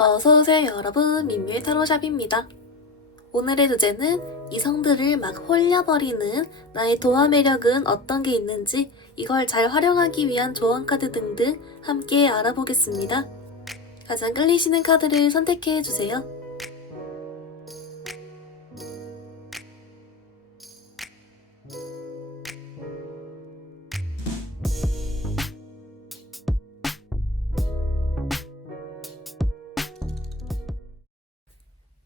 어서오세요 여러분, 민뮤의 타로샵입니다. 오늘의 주제는 이성들을 막 홀려버리는 나의 도화 매력은 어떤 게 있는지, 이걸 잘 활용하기 위한 조언 카드 등등 함께 알아보겠습니다. 가장 끌리시는 카드를 선택해주세요.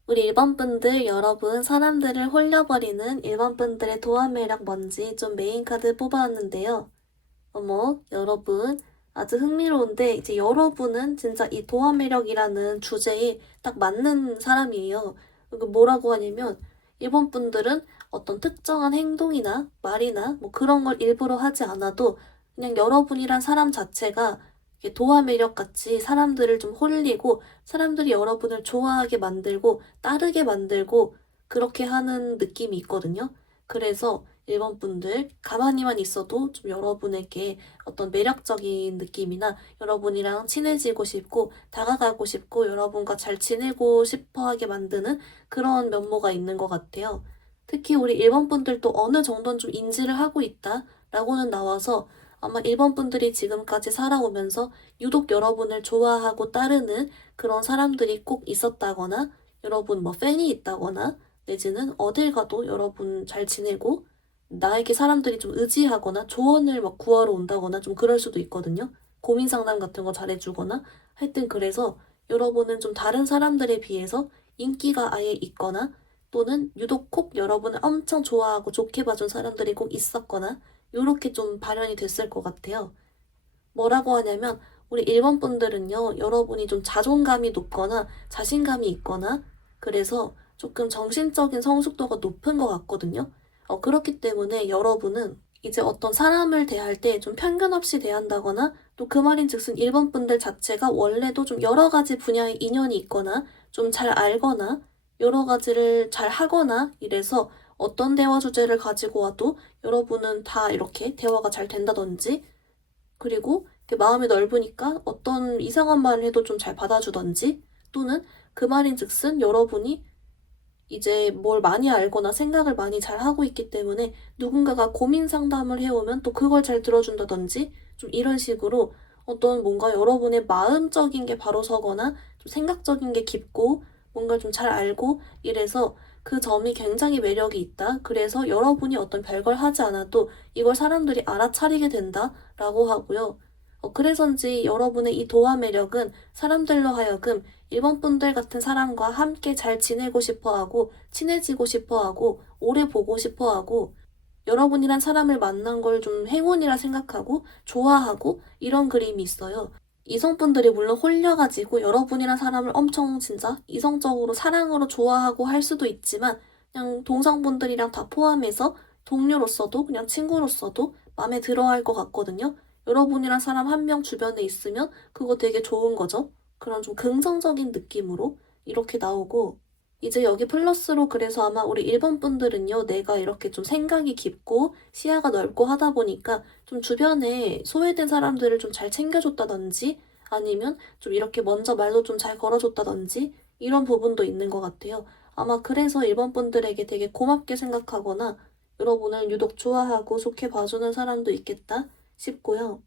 우리 1번 분들, 여러분 사람들을 홀려버리는 1번 분들의 도화 매력 뭔지 좀 메인 카드 뽑아왔는데요. 어머, 여러분 아주 흥미로운데, 이제 여러분은 진짜 이 도화 매력이라는 주제에 딱 맞는 사람이에요. 이거 뭐라고 하냐면, 1번 분들은 어떤 특정한 행동이나 말이나 뭐 그런 걸 일부러 하지 않아도 그냥 여러분이란 사람 자체가 도화 매력 같이 사람들을 좀 홀리고, 사람들이 여러분을 좋아하게 만들고 따르게 만들고 그렇게 하는 느낌이 있거든요. 그래서 1번 분들 가만히만 있어도 좀 여러분에게 어떤 매력적인 느낌이나 여러분이랑 친해지고 싶고 다가가고 싶고 여러분과 잘 지내고 싶어 하게 만드는 그런 면모가 있는 것 같아요. 특히 우리 1번 분들도 어느 정도는 좀 인지를 하고 있다 라고는 나와서, 아마 1번 분들이 지금까지 살아오면서 유독 여러분을 좋아하고 따르는 그런 사람들이 꼭 있었다거나, 여러분 뭐 팬이 있다거나, 내지는 어딜 가도 여러분 잘 지내고 나에게 사람들이 좀 의지하거나 조언을 막 구하러 온다거나 좀 그럴 수도 있거든요. 고민 상담 같은 거 잘해주거나. 하여튼 그래서 여러분은 좀 다른 사람들에 비해서 인기가 아예 있거나, 또는 유독 꼭 여러분을 엄청 좋아하고 좋게 봐준 사람들이 꼭 있었거나, 요렇게 좀 발현이 됐을 것 같아요. 뭐라고 하냐면, 우리 1번 분들은요, 여러분이 좀 자존감이 높거나 자신감이 있거나, 그래서 조금 정신적인 성숙도가 높은 것 같거든요. 그렇기 때문에 여러분은 이제 어떤 사람을 대할 때 좀 편견 없이 대한다거나, 또 그 말인 즉슨 1번 분들 자체가 원래도 좀 여러 가지 분야에 인연이 있거나 좀 잘 알거나 여러 가지를 잘 하거나, 이래서 어떤 대화 주제를 가지고 와도 여러분은 다 이렇게 대화가 잘 된다든지, 그리고 마음이 넓으니까 어떤 이상한 말을 해도 좀 잘 받아주던지, 또는 그 말인 즉슨 여러분이 이제 뭘 많이 알거나 생각을 많이 잘 하고 있기 때문에 누군가가 고민 상담을 해오면 또 그걸 잘 들어준다든지, 좀 이런 식으로 어떤 뭔가 여러분의 마음적인 게 바로 서거나 좀 생각적인 게 깊고 뭔가 좀 잘 알고, 이래서 그 점이 굉장히 매력이 있다. 그래서 여러분이 어떤 별걸 하지 않아도 이걸 사람들이 알아차리게 된다라고 하고요. 그래서인지 여러분의 이 도화 매력은 사람들로 하여금 1번 분들 같은 사람과 함께 잘 지내고 싶어 하고, 친해지고 싶어 하고, 오래 보고 싶어 하고, 여러분이란 사람을 만난 걸 좀 행운이라 생각하고, 좋아하고, 이런 그림이 있어요. 이성분들이 물론 홀려가지고 여러분이란 사람을 엄청 진짜 이성적으로 사랑으로 좋아하고 할 수도 있지만, 그냥 동성분들이랑 다 포함해서 동료로서도 그냥 친구로서도 마음에 들어 할 것 같거든요. 여러분이란 사람 한 명 주변에 있으면 그거 되게 좋은 거죠. 그런 좀 긍정적인 느낌으로 이렇게 나오고, 이제 여기 플러스로 그래서 아마 우리 1번 분들은요, 내가 이렇게 좀 생각이 깊고 시야가 넓고 하다 보니까 좀 주변에 소외된 사람들을 좀 잘 챙겨줬다든지, 아니면 좀 이렇게 먼저 말도 좀 잘 걸어줬다든지, 이런 부분도 있는 것 같아요. 아마 그래서 1번 분들에게 되게 고맙게 생각하거나 여러분을 유독 좋아하고 좋게 봐주는 사람도 있겠다 싶고요.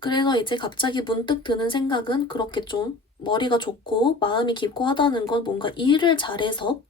그래서 이제 갑자기 문득 드는 생각은, 그렇게 좀 머리가 좋고 마음이 깊고 하다는 건 뭔가 일을 잘해서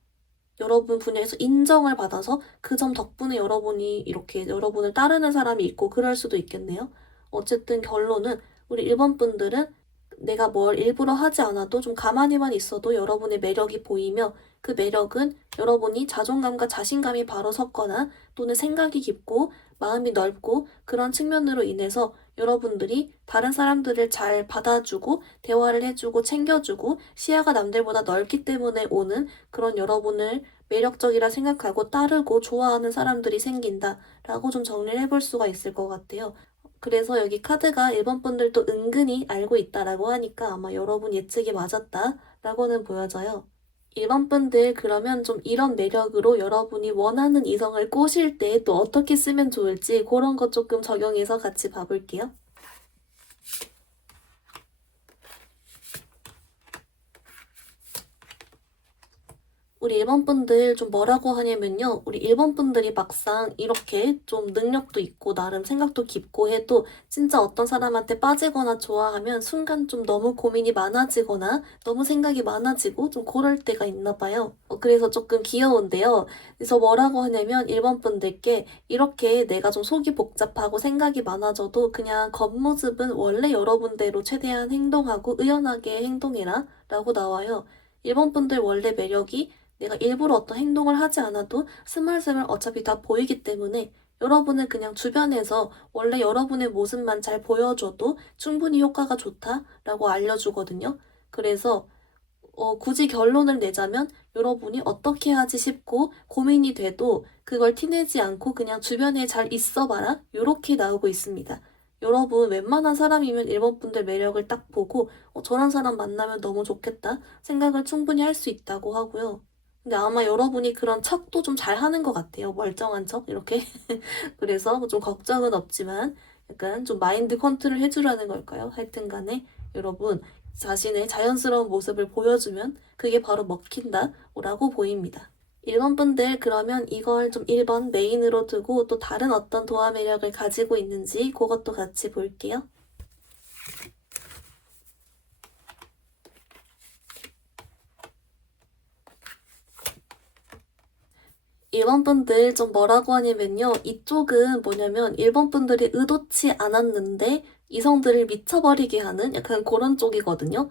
여러분 분야에서 인정을 받아서 그 점 덕분에 여러분이 이렇게 여러분을 따르는 사람이 있고 그럴 수도 있겠네요. 어쨌든 결론은 우리 1번 분들은 내가 뭘 일부러 하지 않아도 좀 가만히만 있어도 여러분의 매력이 보이며, 그 매력은 여러분이 자존감과 자신감이 바로 섰거나 또는 생각이 깊고 마음이 넓고 그런 측면으로 인해서 여러분들이 다른 사람들을 잘 받아주고 대화를 해주고 챙겨주고 시야가 남들보다 넓기 때문에 오는 그런 여러분을 매력적이라 생각하고 따르고 좋아하는 사람들이 생긴다라고 좀 정리를 해볼 수가 있을 것 같아요. 그래서 여기 카드가 1번 분들도 은근히 알고 있다라고 하니까 아마 여러분 예측이 맞았다라고는 보여져요. 1번 분들, 그러면 좀 이런 매력으로 여러분이 원하는 이성을 꼬실 때 또 어떻게 쓰면 좋을지 그런 거 조금 적용해서 같이 봐볼게요. 우리 일본 분들 좀 뭐라고 하냐면요. 우리 일본 분들이 막상 이렇게 좀 능력도 있고 나름 생각도 깊고 해도 진짜 어떤 사람한테 빠지거나 좋아하면 순간 좀 너무 고민이 많아지거나 너무 생각이 많아지고 좀 그럴 때가 있나 봐요. 그래서 조금 귀여운데요. 그래서 뭐라고 하냐면 일본 분들께 이렇게 내가 좀 속이 복잡하고 생각이 많아져도 그냥 겉모습은 원래 여러분대로 최대한 행동하고 의연하게 행동해라 라고 나와요. 일본 분들 원래 매력이 내가 일부러 어떤 행동을 하지 않아도 스멀스멀 어차피 다 보이기 때문에 여러분은 그냥 주변에서 원래 여러분의 모습만 잘 보여줘도 충분히 효과가 좋다라고 알려주거든요. 그래서 굳이 결론을 내자면 여러분이 어떻게 하지 싶고 고민이 돼도 그걸 티내지 않고 그냥 주변에 잘 있어봐라 이렇게 나오고 있습니다. 여러분 웬만한 사람이면 일본 분들 매력을 딱 보고 저런 사람 만나면 너무 좋겠다 생각을 충분히 할 수 있다고 하고요. 근데 아마 여러분이 그런 척도 좀 잘하는 것 같아요. 멀쩡한 척 이렇게. 그래서 뭐좀 걱정은 없지만 약간 좀 마인드 컨트롤 해주라는 걸까요? 하여튼 간에 여러분 자신의 자연스러운 모습을 보여주면 그게 바로 먹힌다라고 보입니다. 1번 분들 그러면 이걸 좀 1번 메인으로 두고 또 다른 어떤 도화 매력을 가지고 있는지 그것도 같이 볼게요. 1번 분들 좀 뭐라고 하냐면요. 이쪽은 뭐냐면 1번 분들이 의도치 않았는데 이성들을 미쳐버리게 하는 약간 그런 쪽이거든요.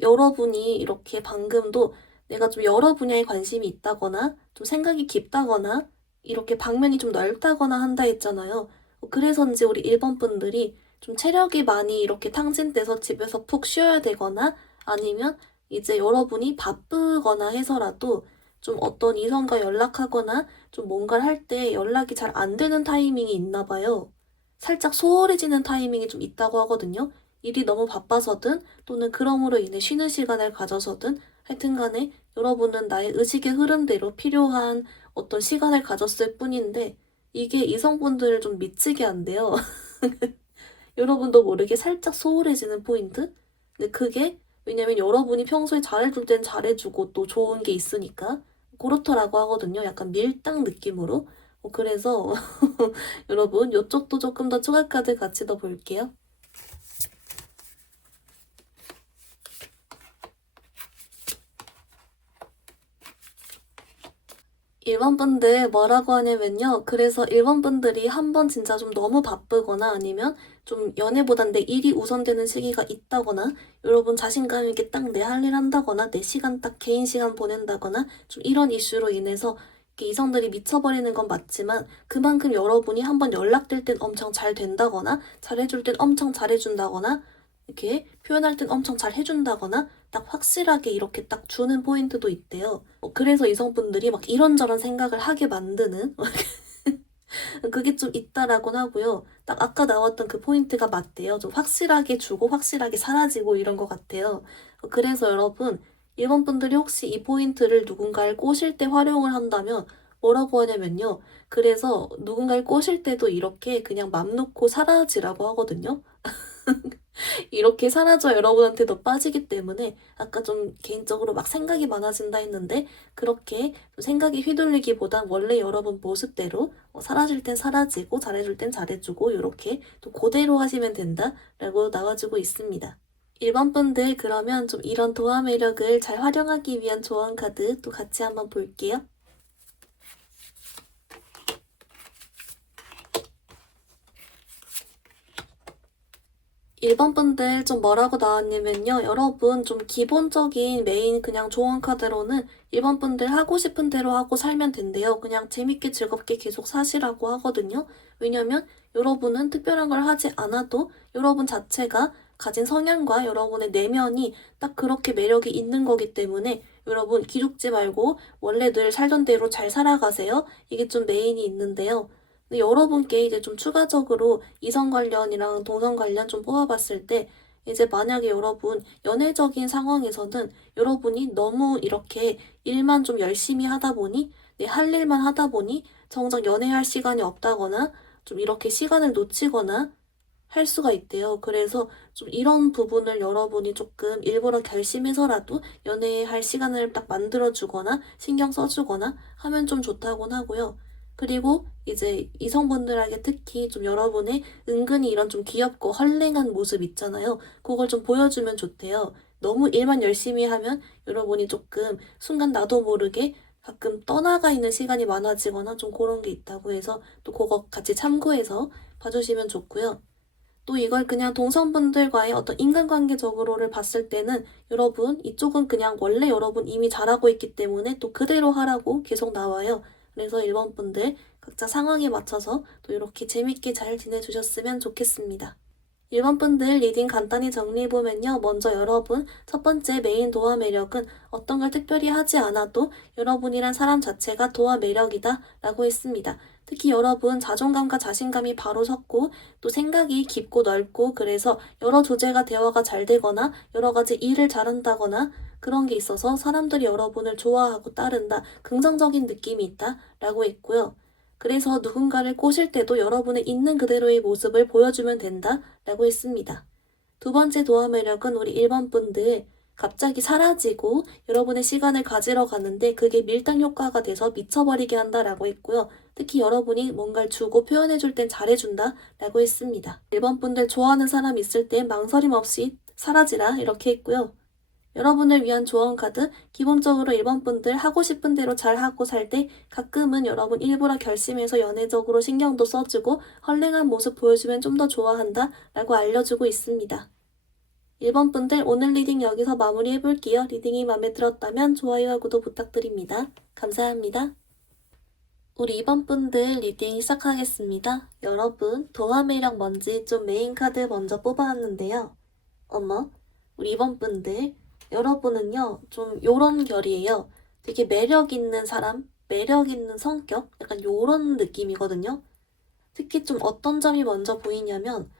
여러분이 이렇게 방금도 내가 좀 여러 분야에 관심이 있다거나 좀 생각이 깊다거나 이렇게 방면이 좀 넓다거나 한다 했잖아요. 그래서인지 우리 1번 분들이 좀 체력이 많이 이렇게 탕진돼서 집에서 푹 쉬어야 되거나 아니면 이제 여러분이 바쁘거나 해서라도 좀 어떤 이성과 연락하거나 좀 뭔가를 할 때 연락이 잘 안 되는 타이밍이 있나 봐요. 살짝 소홀해지는 타이밍이 좀 있다고 하거든요. 일이 너무 바빠서든 또는 그럼으로 인해 쉬는 시간을 가져서든 하여튼 간에 여러분은 나의 의식의 흐름대로 필요한 어떤 시간을 가졌을 뿐인데 이게 이성분들을 좀 미치게 한대요. 여러분도 모르게 살짝 소홀해지는 포인트? 근데 그게 왜냐면 여러분이 평소에 잘해줄 땐 잘해주고 또 좋은 게 있으니까 그렇더라고 하거든요. 약간 밀당 느낌으로. 그래서 여러분 이쪽도 조금 더 추가 카드 같이 더 볼게요. 1번 분들 뭐라고 하냐면요. 그래서 1번 분들이 한 번 진짜 좀 너무 바쁘거나 아니면 좀 연애보단 내 일이 우선되는 시기가 있다거나 여러분 자신감 있게 딱 내 할 일 한다거나 내 시간 딱 개인 시간 보낸다거나 좀 이런 이슈로 인해서 이렇게 이성들이 미쳐버리는 건 맞지만 그만큼 여러분이 한 번 연락될 땐 엄청 잘 된다거나 잘해줄 땐 엄청 잘해준다거나 이렇게 표현할 땐 엄청 잘 해준다거나 딱 확실하게 이렇게 딱 주는 포인트도 있대요. 그래서 이성분들이 막 이런저런 생각을 하게 만드는 그게 좀 있다라고는 하고요. 딱 아까 나왔던 그 포인트가 맞대요. 좀 확실하게 주고 확실하게 사라지고 이런 것 같아요. 그래서 여러분, 일본 분들이 혹시 이 포인트를 누군가를 꼬실 때 활용을 한다면 뭐라고 하냐면요. 그래서 누군가를 꼬실 때도 이렇게 그냥 맘 놓고 사라지라고 하거든요. 이렇게 사라져 여러분한테 더 빠지기 때문에 아까 좀 개인적으로 막 생각이 많아진다 했는데 그렇게 생각이 휘둘리기보단 원래 여러분 모습대로 사라질 땐 사라지고 잘해줄 땐 잘해주고 이렇게 또 그대로 하시면 된다라고 나와주고 있습니다. 1번 분들 그러면 좀 이런 도화 매력을 잘 활용하기 위한 조언 카드 또 같이 한번 볼게요. 1번 분들 좀 뭐라고 나왔냐면요. 여러분 좀 기본적인 메인 그냥 조언 카드로는 1번 분들 하고 싶은 대로 하고 살면 된대요. 그냥 재밌게 즐겁게 계속 사시라고 하거든요. 왜냐면 여러분은 특별한 걸 하지 않아도 여러분 자체가 가진 성향과 여러분의 내면이 딱 그렇게 매력이 있는 거기 때문에 여러분 기죽지 말고 원래 늘 살던 대로 잘 살아가세요. 이게 좀 메인이 있는데요. 근데 여러분께 이제 좀 추가적으로 이성 관련이랑 동성 관련 좀 뽑아봤을 때 이제 만약에 여러분 연애적인 상황에서는 여러분이 너무 이렇게 일만 좀 열심히 하다 보니 내 할 일만 하다 보니 정작 연애할 시간이 없다거나 좀 이렇게 시간을 놓치거나 할 수가 있대요. 그래서 좀 이런 부분을 여러분이 조금 일부러 결심해서라도 연애할 시간을 딱 만들어주거나 신경 써주거나 하면 좀 좋다곤 하고요. 그리고 이제 이성분들에게 특히 좀 여러분의 은근히 이런 좀 귀엽고 헐랭한 모습 있잖아요. 그걸 좀 보여주면 좋대요. 너무 일만 열심히 하면 여러분이 조금 순간 나도 모르게 가끔 떠나가 있는 시간이 많아지거나 좀 그런 게 있다고 해서 또 그거 같이 참고해서 봐주시면 좋고요. 또 이걸 그냥 동성분들과의 어떤 인간관계적으로를 봤을 때는 여러분 이쪽은 그냥 원래 여러분 이미 잘하고 있기 때문에 또 그대로 하라고 계속 나와요. 그래서 1번 분들 각자 상황에 맞춰서 또 이렇게 재밌게 잘 지내주셨으면 좋겠습니다. 1번 분들 리딩 간단히 정리해보면요. 먼저 여러분 첫 번째 메인 도화 매력은 어떤 걸 특별히 하지 않아도 여러분이란 사람 자체가 도화 매력이다 라고 했습니다. 특히 여러분 자존감과 자신감이 바로 섰고 또 생각이 깊고 넓고 그래서 여러 주제가 대화가 잘 되거나 여러 가지 일을 잘한다거나 그런 게 있어서 사람들이 여러분을 좋아하고 따른다, 긍정적인 느낌이 있다 라고 했고요. 그래서 누군가를 꼬실 때도 여러분의 있는 그대로의 모습을 보여주면 된다 라고 했습니다. 두 번째 도화 매력은 우리 1번 분들 갑자기 사라지고 여러분의 시간을 가지러 가는데 그게 밀당 효과가 돼서 미쳐버리게 한다라고 했고요. 특히 여러분이 뭔가를 주고 표현해줄 땐 잘해준다 라고 했습니다. 1번 분들 좋아하는 사람 있을 땐 망설임 없이 사라지라 이렇게 했고요. 여러분을 위한 조언 카드, 기본적으로 1번 분들 하고 싶은 대로 잘 하고 살 때 가끔은 여러분 일부러 결심해서 연애적으로 신경도 써주고 헐랭한 모습 보여주면 좀 더 좋아한다 라고 알려주고 있습니다. 1번 분들 오늘 리딩 여기서 마무리해볼게요. 리딩이 마음에 들었다면 좋아요와 구독 부탁드립니다. 감사합니다. 우리 2번 분들 리딩 시작하겠습니다. 여러분 도화 매력 뭔지 좀 메인 카드 먼저 뽑아왔는데요. 어머, 우리 2번 분들 여러분은요, 좀 요런 결이에요. 되게 매력 있는 사람, 매력 있는 성격, 약간 요런 느낌이거든요. 특히 좀 어떤 점이 먼저 보이냐면,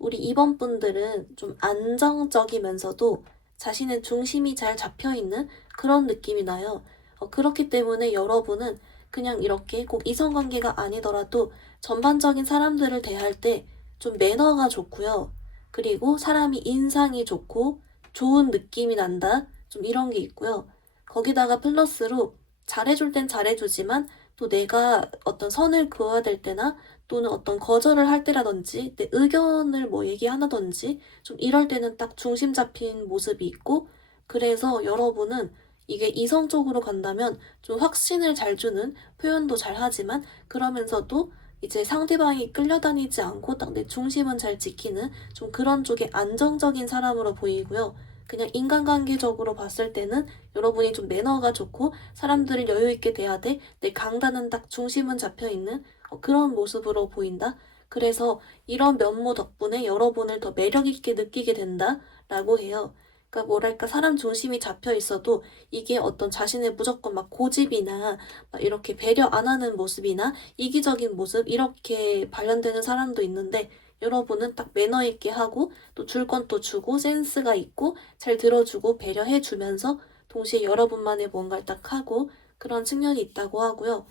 우리 2번 분들은 좀 안정적이면서도 자신의 중심이 잘 잡혀있는 그런 느낌이 나요. 그렇기 때문에 여러분은 그냥 이렇게 꼭 이성관계가 아니더라도 전반적인 사람들을 대할 때 좀 매너가 좋고요. 그리고 사람이 인상이 좋고 좋은 느낌이 난다. 좀 이런 게 있고요. 거기다가 플러스로 잘해줄 땐 잘해주지만 또 내가 어떤 선을 그어야 될 때나 또는 어떤 거절을 할 때라든지 내 의견을 뭐 얘기하나든지 좀 이럴 때는 딱 중심 잡힌 모습이 있고 그래서 여러분은 이게 이성적으로 간다면 좀 확신을 잘 주는 표현도 잘 하지만 그러면서도 이제 상대방이 끌려다니지 않고 딱 내 중심은 잘 지키는 좀 그런 쪽의 안정적인 사람으로 보이고요. 그냥 인간관계적으로 봤을 때는 여러분이 좀 매너가 좋고 사람들을 여유 있게 대하되 내 강단은 딱 중심은 잡혀있는 그런 모습으로 보인다. 그래서 이런 면모 덕분에 여러분을 더 매력있게 느끼게 된다라고 해요. 그러니까 뭐랄까 사람 중심이 잡혀 있어도 이게 어떤 자신의 무조건 막 고집이나 막 이렇게 배려 안 하는 모습이나 이기적인 모습 이렇게 발현되는 사람도 있는데 여러분은 딱 매너 있게 하고 또 줄 건 또 주고 센스가 있고 잘 들어주고 배려해 주면서 동시에 여러분만의 뭔가를 딱 하고 그런 측면이 있다고 하고요.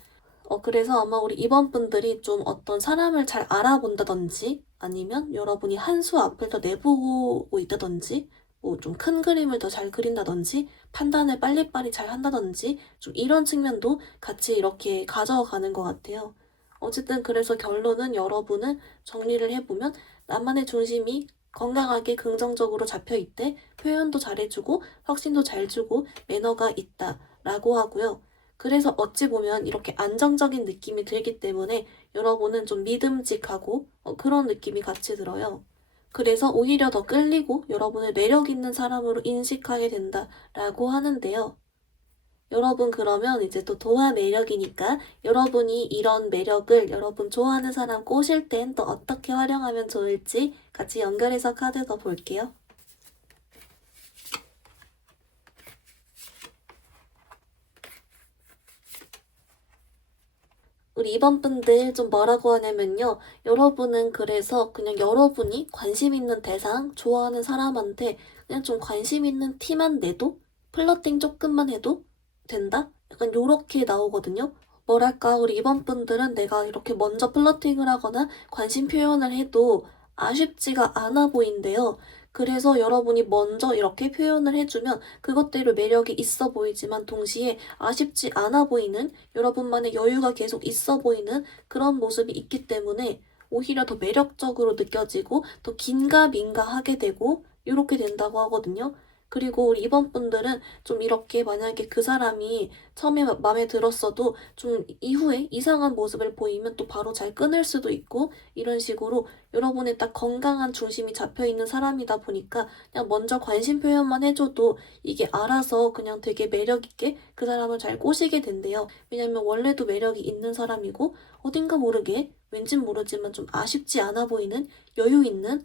그래서 아마 우리 2번 분들이 좀 어떤 사람을 잘 알아본다든지 아니면 여러분이 한 수 앞을 더 내보고 있다든지 뭐 좀 큰 그림을 더 잘 그린다든지 판단을 빨리빨리 잘 한다든지 좀 이런 측면도 같이 이렇게 가져가는 것 같아요. 어쨌든 그래서 결론은 여러분은 정리를 해보면 나만의 중심이 건강하게 긍정적으로 잡혀있대 표현도 잘해주고 확신도 잘 주고 매너가 있다라고 하고요. 그래서 어찌 보면 이렇게 안정적인 느낌이 들기 때문에 여러분은 좀 믿음직하고 그런 느낌이 같이 들어요. 그래서 오히려 더 끌리고 여러분을 매력 있는 사람으로 인식하게 된다라고 하는데요. 여러분 그러면 이제 또 도화 매력이니까 여러분이 이런 매력을 여러분 좋아하는 사람 꼬실 땐 또 어떻게 활용하면 좋을지 같이 연결해서 카드 더 볼게요. 우리 2번 분들 좀 뭐라고 하냐면요. 여러분은 그래서 그냥 여러분이 관심 있는 대상, 좋아하는 사람한테 그냥 좀 관심 있는 티만 내도 플러팅 조금만 해도 된다? 약간 요렇게 나오거든요. 뭐랄까 우리 2번 분들은 내가 이렇게 먼저 플러팅을 하거나 관심 표현을 해도 아쉽지가 않아 보인대요. 그래서 여러분이 먼저 이렇게 표현을 해주면 그것대로 매력이 있어 보이지만 동시에 아쉽지 않아 보이는 여러분만의 여유가 계속 있어 보이는 그런 모습이 있기 때문에 오히려 더 매력적으로 느껴지고 더 긴가민가 하게 되고 이렇게 된다고 하거든요. 그리고 우리 이번 분들은 좀 이렇게 만약에 그 사람이 처음에 마음에 들었어도 좀 이후에 이상한 모습을 보이면 또 바로 잘 끊을 수도 있고 이런 식으로 여러분의 딱 건강한 중심이 잡혀 있는 사람이다 보니까 그냥 먼저 관심 표현만 해줘도 이게 알아서 그냥 되게 매력 있게 그 사람을 잘 꼬시게 된대요. 왜냐면 원래도 매력이 있는 사람이고 어딘가 모르게 왠진 모르지만 좀 아쉽지 않아 보이는 여유 있는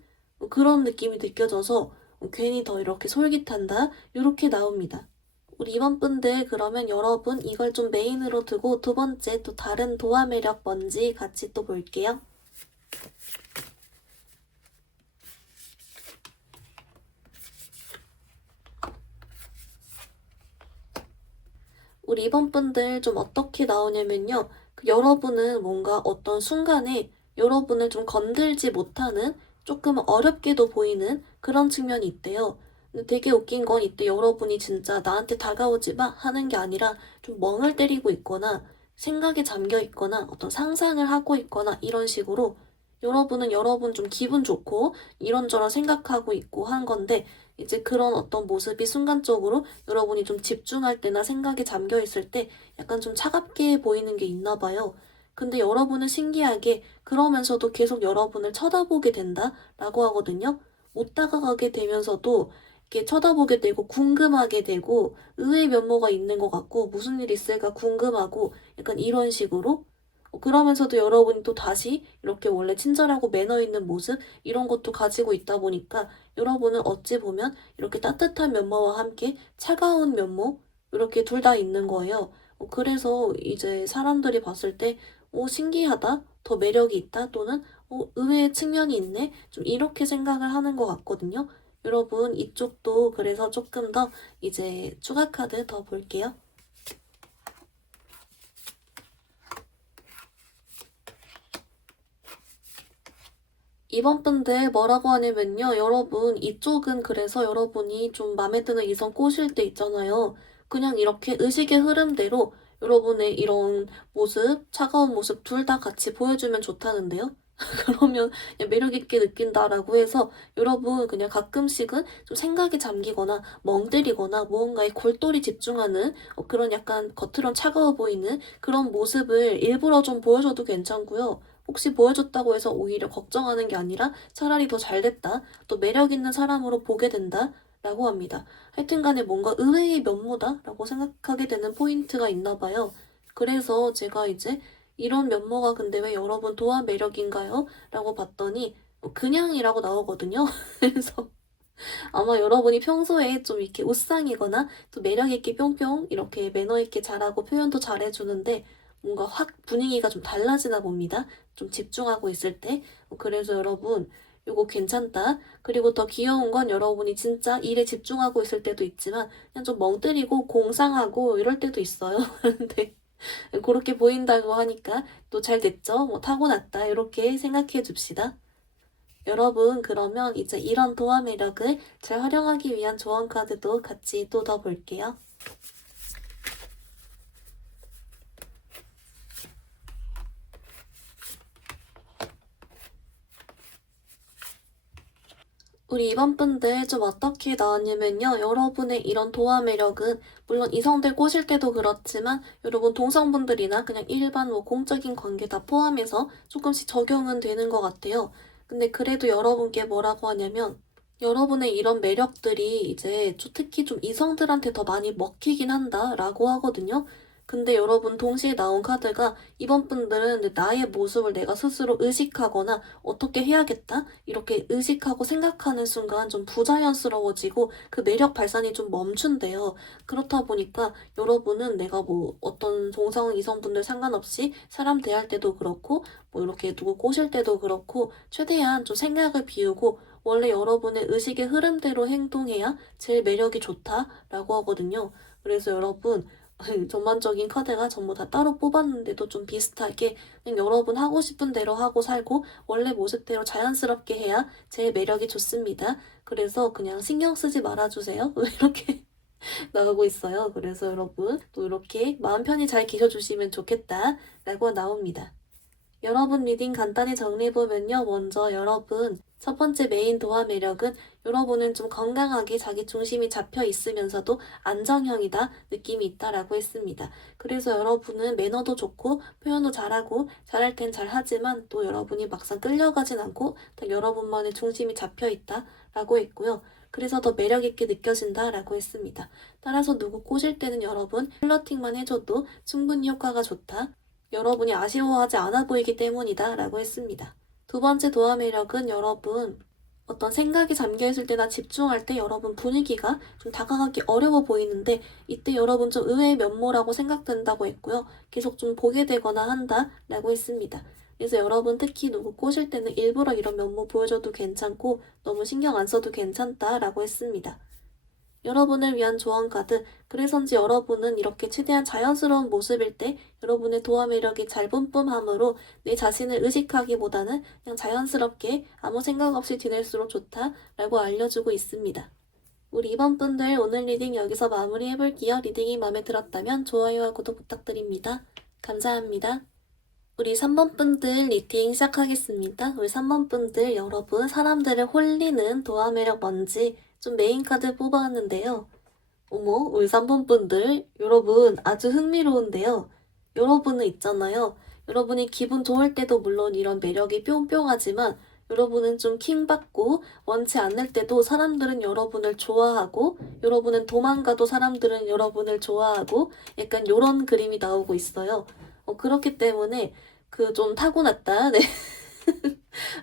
그런 느낌이 느껴져서 괜히 더 이렇게 솔깃한다 이렇게 나옵니다. 우리 이번 분들 그러면 여러분 이걸 좀 메인으로 두고 두 번째 또 다른 도화 매력 뭔지 같이 또 볼게요. 우리 이번 분들 좀 어떻게 나오냐면요. 여러분은 뭔가 어떤 순간에 여러분을 좀 건들지 못하는 조금 어렵게도 보이는 그런 측면이 있대요. 근데 되게 웃긴 건 이때 여러분이 진짜 나한테 다가오지 마 하는 게 아니라 좀 멍을 때리고 있거나 생각에 잠겨 있거나 어떤 상상을 하고 있거나 이런 식으로 여러분은 여러분 좀 기분 좋고 이런저런 생각하고 있고 한 건데 이제 그런 어떤 모습이 순간적으로 여러분이 좀 집중할 때나 생각에 잠겨 있을 때 약간 좀 차갑게 보이는 게 있나 봐요. 근데 여러분은 신기하게 그러면서도 계속 여러분을 쳐다보게 된다라고 하거든요. 못 다가가게 되면서도 이렇게 쳐다보게 되고 궁금하게 되고 의외의 면모가 있는 것 같고 무슨 일 있을까 궁금하고 약간 이런 식으로 그러면서도 여러분이 또 다시 이렇게 원래 친절하고 매너 있는 모습 이런 것도 가지고 있다 보니까 여러분은 어찌 보면 이렇게 따뜻한 면모와 함께 차가운 면모 이렇게 둘 다 있는 거예요. 그래서 이제 사람들이 봤을 때 신기하다, 더 매력이 있다 또는 의외의 측면이 있네 좀 이렇게 생각을 하는 것 같거든요. 여러분 이쪽도 그래서 조금 더 이제 추가 카드 더 볼게요. 이번 분들 뭐라고 하냐면요. 여러분, 이쪽은 그래서 여러분이 좀 마음에 드는 이성 꼬실 때 있잖아요. 그냥 이렇게 의식의 흐름대로 여러분의 이런 모습, 차가운 모습 둘 다 같이 보여주면 좋다는데요. 그러면 매력 있게 느낀다라고 해서 여러분 그냥 가끔씩은 좀 생각에 잠기거나 멍 때리거나 무언가에 골똘히 집중하는 그런 약간 겉으론 차가워 보이는 그런 모습을 일부러 좀 보여줘도 괜찮고요. 혹시 보여줬다고 해서 오히려 걱정하는 게 아니라 차라리 더 잘됐다, 또 매력 있는 사람으로 보게 된다 라고 합니다. 하여튼 간에 뭔가 의외의 면모다라고 생각하게 되는 포인트가 있나 봐요. 그래서 제가 이제 이런 면모가 근데 왜 여러분 도화 매력인가요? 라고 봤더니 그냥이라고 나오거든요. 그래서 아마 여러분이 평소에 좀 이렇게 웃상이거나 또 매력있게 뿅뿅 이렇게 매너있게 잘하고 표현도 잘해주는데 뭔가 확 분위기가 좀 달라지나 봅니다. 좀 집중하고 있을 때. 그래서 여러분 요거 괜찮다. 그리고 더 귀여운 건 여러분이 진짜 일에 집중하고 있을 때도 있지만 그냥 좀 멍 때리고 공상하고 이럴 때도 있어요. 근데 그렇게 보인다고 하니까 또 잘 됐죠? 뭐 타고났다. 이렇게 생각해 줍시다. 여러분, 그러면 이제 이런 도화 매력을 잘 활용하기 위한 조언 카드도 같이 또 더 볼게요. 우리 이번 분들 좀 어떻게 나왔냐면요. 여러분의 이런 도화 매력은 물론 이성들 꼬실 때도 그렇지만 여러분 동성분들이나 그냥 일반 뭐 공적인 관계 다 포함해서 조금씩 적용은 되는 것 같아요. 근데 그래도 여러분께 뭐라고 하냐면 여러분의 이런 매력들이 이제 특히 좀 이성들한테 더 많이 먹히긴 한다라고 하거든요. 근데 여러분 동시에 나온 카드가 이번 분들은 나의 모습을 내가 스스로 의식하거나 어떻게 해야겠다 이렇게 의식하고 생각하는 순간 좀 부자연스러워지고 그 매력 발산이 좀 멈춘대요. 그렇다 보니까 여러분은 내가 뭐 어떤 동성 이성분들 상관없이 사람 대할 때도 그렇고 뭐 이렇게 누구 꼬실 때도 그렇고 최대한 좀 생각을 비우고 원래 여러분의 의식의 흐름대로 행동해야 제일 매력이 좋다라고 하거든요. 그래서 여러분 전반적인 카드가 전부 다 따로 뽑았는데도 좀 비슷하게 그냥 여러분 하고 싶은 대로 하고 살고 원래 모습대로 자연스럽게 해야 제 매력이 좋습니다. 그래서 그냥 신경 쓰지 말아주세요. 이렇게 나오고 있어요. 그래서 여러분 또 이렇게 마음 편히 잘 계셔주시면 좋겠다라고 나옵니다. 여러분 리딩 간단히 정리해보면요. 먼저 여러분 첫 번째 메인 도화 매력은 여러분은 좀 건강하게 자기 중심이 잡혀 있으면서도 안정형이다 느낌이 있다라고 했습니다. 그래서 여러분은 매너도 좋고 표현도 잘하고 잘할 땐 잘하지만 또 여러분이 막상 끌려가진 않고 딱 여러분만의 중심이 잡혀 있다라고 했고요. 그래서 더 매력있게 느껴진다라고 했습니다. 따라서 누구 꼬실 때는 여러분 플러팅만 해줘도 충분히 효과가 좋다. 여러분이 아쉬워하지 않아 보이기 때문이다 라고 했습니다. 두 번째 도화 매력은 여러분 어떤 생각이 잠겨있을 때나 집중할 때 여러분 분위기가 좀 다가가기 어려워 보이는데 이때 여러분 좀 의외의 면모라고 생각된다고 했고요. 계속 좀 보게 되거나 한다 라고 했습니다. 그래서 여러분 특히 누구 꼬실 때는 일부러 이런 면모 보여줘도 괜찮고 너무 신경 안 써도 괜찮다 라고 했습니다. 여러분을 위한 조언 카드. 그래서인지 여러분은 이렇게 최대한 자연스러운 모습일 때 여러분의 도화 매력이 잘 뿜뿜함으로 내 자신을 의식하기보다는 그냥 자연스럽게 아무 생각 없이 지낼수록 좋다라고 알려주고 있습니다. 우리 2번 분들 오늘 리딩 여기서 마무리해볼게요. 리딩이 마음에 들었다면 좋아요와 구독 부탁드립니다. 감사합니다. 우리 3번 분들 리딩 시작하겠습니다. 우리 3번 분들 여러분 사람들을 홀리는 도화 매력 뭔지 좀 메인 카드 뽑아왔는데요. 어머, 우리 3번 분들 여러분 아주 흥미로운데요. 여러분은 있잖아요. 여러분이 기분 좋을 때도 물론 이런 매력이 뿅뿅하지만 여러분은 좀 킹받고 원치 않을 때도 사람들은 여러분을 좋아하고 여러분은 도망가도 사람들은 여러분을 좋아하고 약간 요런 그림이 나오고 있어요. 그렇기 때문에 그 좀 타고났다. 네.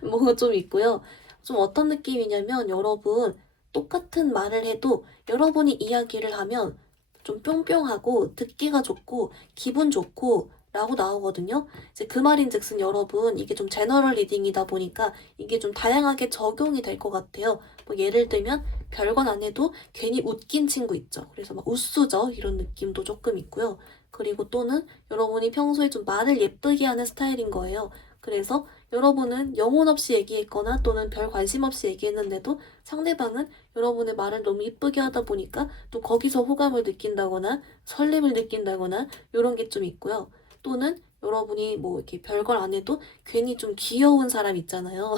뭐가 좀 있고요. 좀 어떤 느낌이냐면 여러분 똑같은 말을 해도 여러분이 이야기를 하면 좀 뿅뿅하고 듣기가 좋고 기분 좋고 라고 나오거든요. 이제 그 말인즉슨 여러분 이게 좀 제너럴 리딩이다 보니까 이게 좀 다양하게 적용이 될 것 같아요. 뭐 예를 들면 별건 안 해도 괜히 웃긴 친구 있죠. 그래서 막 웃수저 이런 느낌도 조금 있고요. 그리고 또는 여러분이 평소에 좀 말을 예쁘게 하는 스타일인 거예요. 그래서 여러분은 영혼 없이 얘기했거나 또는 별 관심 없이 얘기했는데도 상대방은 여러분의 말을 너무 이쁘게 하다 보니까 또 거기서 호감을 느낀다거나 설렘을 느낀다거나 이런 게 좀 있고요. 또는 여러분이 뭐 이렇게 별걸 안 해도 괜히 좀 귀여운 사람 있잖아요.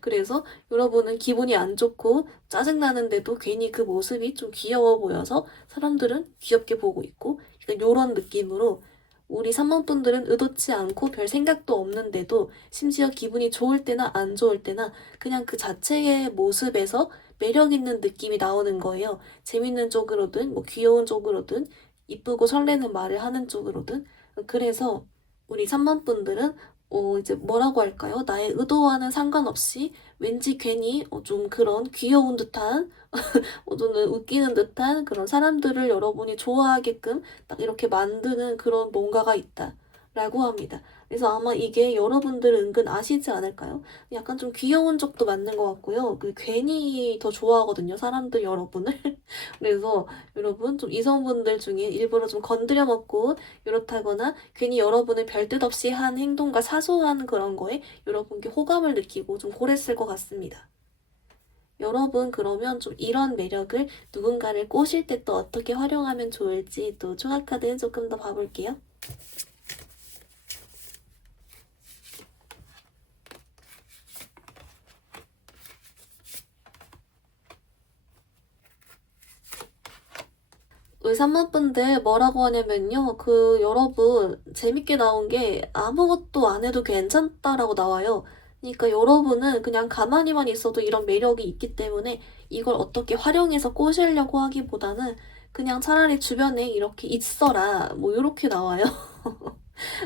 그래서 여러분은 기분이 안 좋고 짜증나는데도 괜히 그 모습이 좀 귀여워 보여서 사람들은 귀엽게 보고 있고 이런 느낌으로 우리 3번 분들은 의도치 않고 별 생각도 없는데도 심지어 기분이 좋을 때나 안 좋을 때나 그냥 그 자체의 모습에서 매력 있는 느낌이 나오는 거예요. 재밌는 쪽으로든 뭐 귀여운 쪽으로든 이쁘고 설레는 말을 하는 쪽으로든 그래서 우리 3번 분들은 이제 뭐라고 할까요? 나의 의도와는 상관없이 왠지 괜히 좀 그런 귀여운 듯한 또는 웃기는 듯한 그런 사람들을 여러분이 좋아하게끔 딱 이렇게 만드는 그런 뭔가가 있다라고 합니다. 그래서 아마 이게 여러분들 은근 아시지 않을까요? 약간 좀 귀여운 쪽도 맞는 것 같고요. 괜히 더 좋아하거든요, 사람들 여러분을. 그래서 여러분 좀 이성분들 중에 일부러 좀 건드려 먹고 이렇다거나 괜히 여러분을 별뜻 없이 한 행동과 사소한 그런 거에 여러분께 호감을 느끼고 좀 그랬을 것 같습니다. 여러분 그러면 좀 이런 매력을 누군가를 꼬실 때 또 어떻게 활용하면 좋을지 또 총합카드 조금 더 봐볼게요. 우리 3번 분들 뭐라고 하냐면요. 여러분 재밌게 나온 게 아무것도 안 해도 괜찮다라고 나와요. 그러니까 여러분은 그냥 가만히만 있어도 이런 매력이 있기 때문에 이걸 어떻게 활용해서 꼬시려고 하기보다는 그냥 차라리 주변에 이렇게 있어라. 뭐 이렇게 나와요.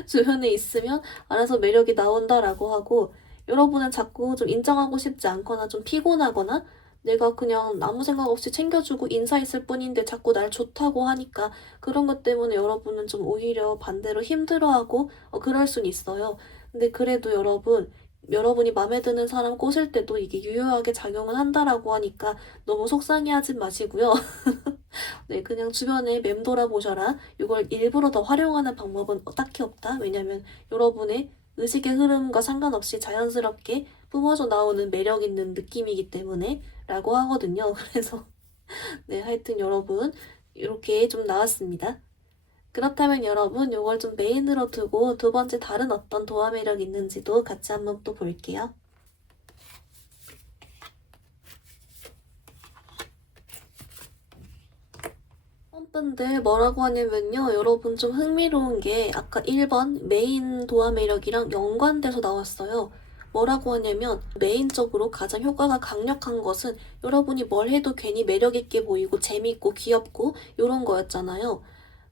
주변에 있으면 알아서 매력이 나온다라고 하고 여러분은 자꾸 좀 인정하고 싶지 않거나 좀 피곤하거나 내가 그냥 아무 생각 없이 챙겨주고 인사했을 뿐인데 자꾸 날 좋다고 하니까 그런 것 때문에 여러분은 좀 오히려 반대로 힘들어하고 그럴 순 있어요. 근데 그래도 여러분 여러분이 마음에 드는 사람 꼬실 때도 이게 유효하게 작용을 한다라고 하니까 너무 속상해하지 마시고요. 네, 그냥 주변에 맴돌아 보셔라. 이걸 일부러 더 활용하는 방법은 딱히 없다. 왜냐면 여러분의 의식의 흐름과 상관없이 자연스럽게 뿜어져 나오는 매력 있는 느낌이기 때문에 라고 하거든요. 그래서 네, 하여튼 여러분 이렇게 좀 나왔습니다. 그렇다면 여러분 이걸 좀 메인으로 두고 두 번째 다른 어떤 도화 매력 있는지도 같이 한번 또 볼게요. 분들 뭐라고 하냐면요. 여러분 좀 흥미로운 게 아까 1번 메인 도화 매력이랑 연관돼서 나왔어요. 뭐라고 하냐면 메인적으로 가장 효과가 강력한 것은 여러분이 뭘 해도 괜히 매력있게 보이고 재밌고 귀엽고 이런 거였잖아요.